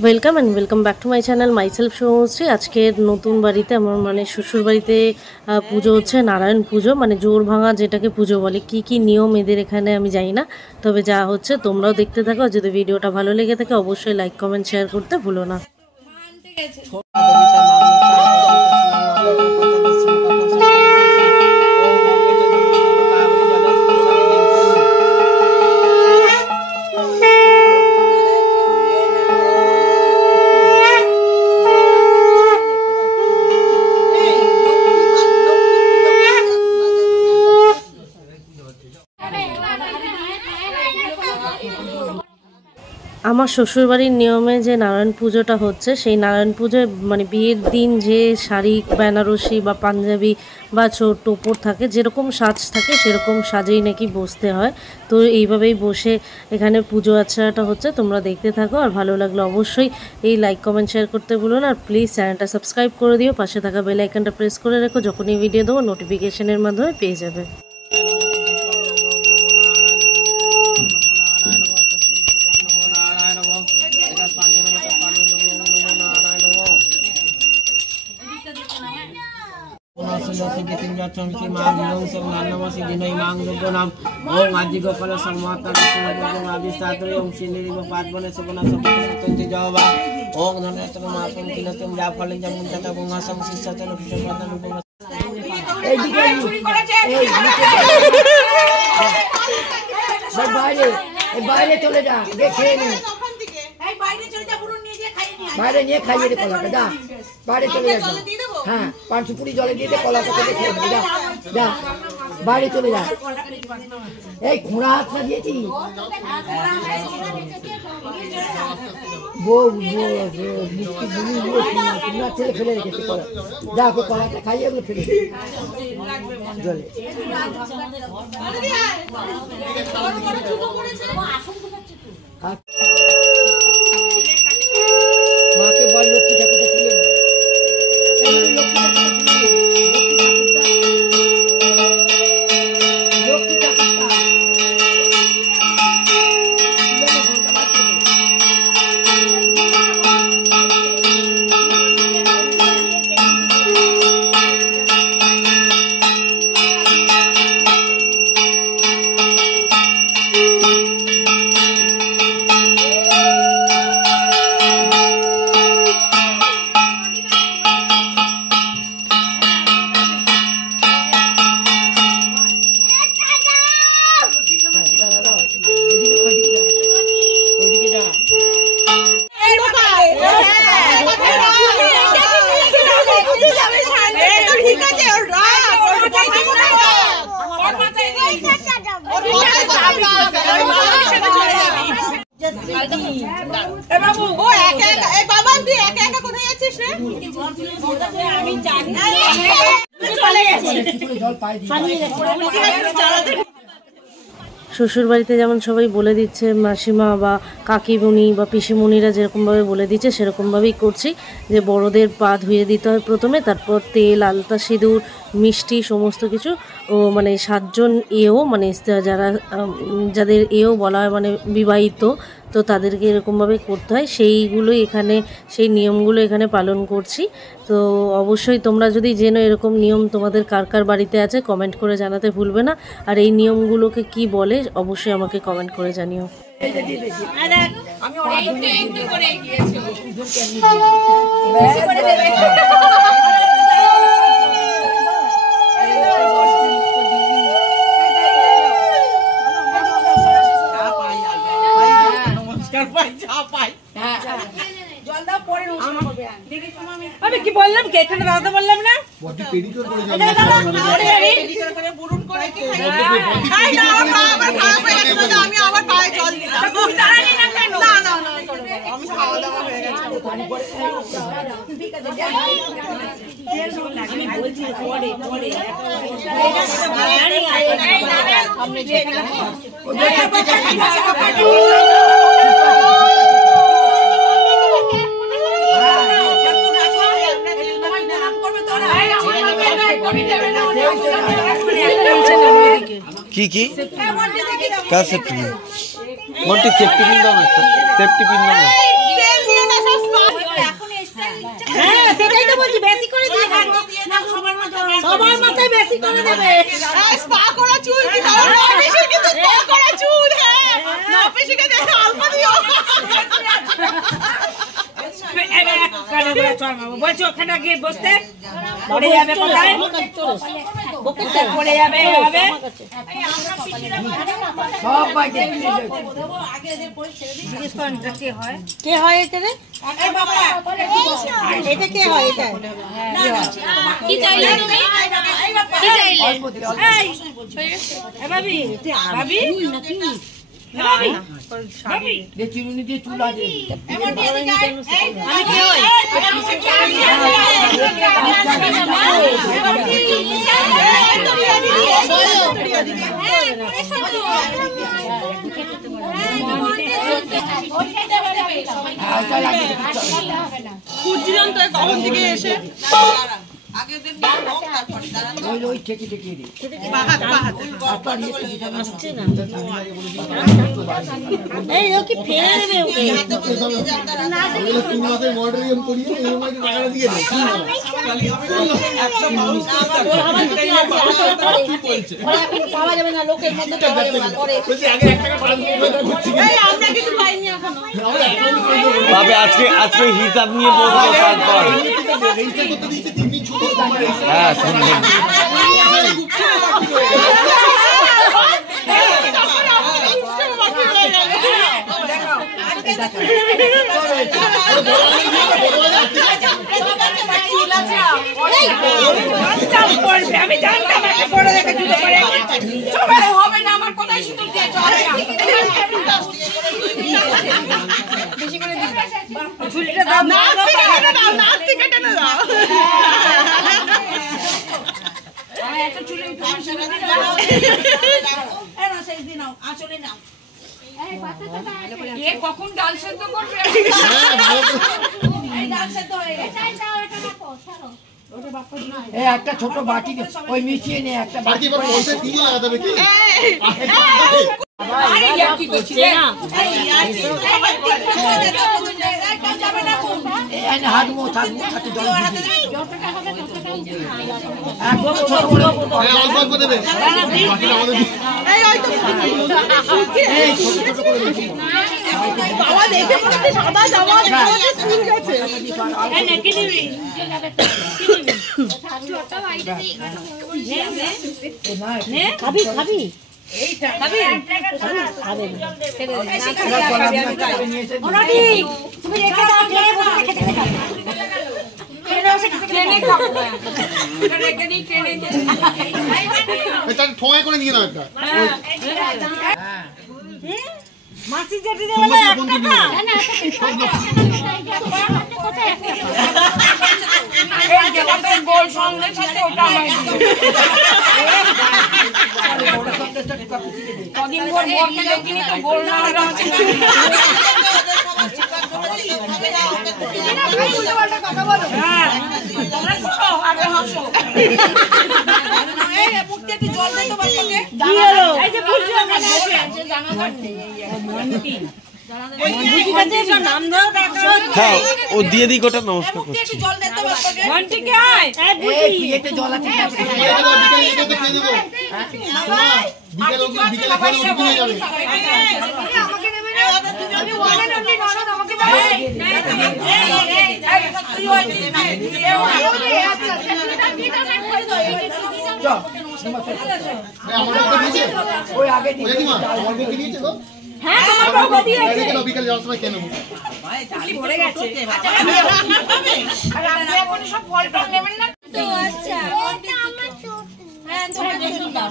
Welcome and welcome back to my channel myself Subhashree. আজকের নতুন বাড়িতে আমার শ্বশুর বাড়িতে পুজো হচ্ছে, নারায়ণ পুজো, জোর ভাঙা যেটাকে পুজো বলে। কি কি নিয়ম এদের এখানে আমি জানি না, তবে যা হচ্ছে তোমরাও দেখতে থাকো। যদি ভিডিওটা ভালো লেগে থাকে অবশ্যই লাইক কমেন্ট শেয়ার করতে ভুলো না। আমার শ্বশুরবাড়ির নিয়মে যে নারায়ণ পুজোটা হচ্ছে, সেই নারায়ণ পুজোয় বিয়ের দিন যে শাড়ি, বেনারসি বা পাঞ্জাবি বা টোপর থাকে, যেরকম সাজ থাকে সেরকম সাজেই নাকি বসতে হয়। তো এইভাবেই বসে এখানে পুজো আর্চনাটা হচ্ছে। তোমরা দেখতে থাকো, আর ভালো লাগলে অবশ্যই এই লাইক কমেন্ট শেয়ার করতে ভুলো না। আর প্লিজ চ্যানেলটা সাবস্ক্রাইব করে দিও, পাশে থাকা বেল আইকনটা প্রেস করে রেখো, যখনই ভিডিও দেবো নোটিফিকেশনের মাধ্যমে পেয়ে যাবে। বাইরে চলে যা, খেয়ে নে, বাইরে নিয়ে খাইয়ে দে কলাটা, যা বাইরে চলে যা। হ্যাঁ, 5 সুপুরি জলে দিয়ে দে, কলাটা খেয়ে নেবে, যা যা বাইরে চলে যা। এই খোঁড়া হাত না দিয়েছি, ছেলে ফেলে রেখেছে কলা, যা কলাটা খাইয়ে ওগুলো ফেলে জলে। মাকে বল লক্ষ্মী ঠাকুরটা তুলে না, লক্ষ্মী ঠাকুরটা শ্বশুরবাড়িতে যেমন সবাই বলে দিচ্ছে, মাসিমা বা কাকিমণি বা পিসিমণিরা যেরকমভাবে বলে দিচ্ছে সেরকমভাবেই করছি। যে বড়দের পা ধুয়ে দিতে হয় প্রথমে, তারপর তেল, আলতা, সিঁদুর, মিষ্টি সমস্ত কিছু। ও 7জন এও যারা যাদের এও বলা হয় বিবাহিত, তো তাদেরকে এরকমভাবে করতে হয়। সেইগুলোই এখানে, সেই নিয়মগুলো এখানে পালন করছি। তো অবশ্যই তোমরা যদি জেনো এরকম নিয়ম তোমাদের কার কার বাড়িতে আছে কমেন্ট করে জানাতে ভুলবে না। আর এই নিয়মগুলোকে কি বলে অবশ্যই আমাকে কমেন্ট করে জানিও। আমি কি বললাম, কে এখানে দাদা বললাম না, আমি আবার পায়ে জল দিলাম। আমি খাওয়া দাওয়া হয়ে গেছে। আমি বলছি পরে পরে की क्या सेफ्टी मोटी सेफ्टी पिन दो सेफ्टी पिन दो স্পা করা চুল কি দাও না পিসি কিন্তু স্পা করা চুল হ্যাঁ না পিসিকে দেখে আলপা দিও বলছো ওখানে গিয়ে বসতে পড়ে যাবে কোথায় পড়ে যাবে হবে কে হয় এটা রে এটা কে হয় এটা কি চাইলে তুমি কি চাইলে এই ভাবি ভাবি ভাবি যে চিরুনি দিয়ে চুল আছে আমি কে হই খুঁজছিলাম তো কখন থেকে এসে আগে দিন তারপরে দাঁড়ান ওই ঠেকি ঠেকিয়ে দিই আসছে না এই ও কি ফেলে দেবে ওকে পাওয়া যাবে না লোকের মধ্যে আমরা কিছু পাইনি এখনো তবে আজকে হিসাব নিয়ে বলবো তারপর হ্যাঁ আমি জানতাম একটা বড় দেখে জুতো পরে হবে না আমার কোথায় শুধু দিয়ে চলে বেশি করে দিন ঝুলিটা দাও না ঠিক আছে না দাও একটা চুলে তোমার সামনে দাও এ না সেই দিন নাও আঁচলে নাও কে কখন ডাল সেদ্ধ করবে এই ডাল সেদ্ধ হয়ে গেছে একটা ছোট বাটি ওই মিশিয়ে নে একটা বাটি হাঁটবো থাকবো সাথে জল খাবি খাবি তুমি রেখে দাও ঠোঁয়া করে নিয়ে নাও একটা মাসি যেটি গোল সঙ্গে সাথে ওটা কদিন ভোর ভোরকে দেখিনি তো গোল না হচ্ছে কথা বলো হ্যাঁ তোমরা শুনো আগে হাসো এই মুখতে একটু জল দে তো বাবাকে কি হলো এই যে বুঝছো আমার জানা করতে মন্টি নাম দাও হ্যাঁ ও দিয়ে দিই গোটা নমস্কার করছি একটু জল দে তো বাবাকে মন্টি কে আয় এই বিয়েতে জল আছে আমাকে দেবে না তুমি ওয়ানে নন্টি ননদ আমাকে দাও তুই ওই ওই আগে হ্যাঁ তোমার বাবা দিয়েছে বিকালে যাওয়ার সময় কেন কি ভরে গেছে আর আপনি এখন সব ফল টল নেবেন না তো আচ্ছা ওটা আমার ছোট হ্যাঁ তোমার ছোট দাও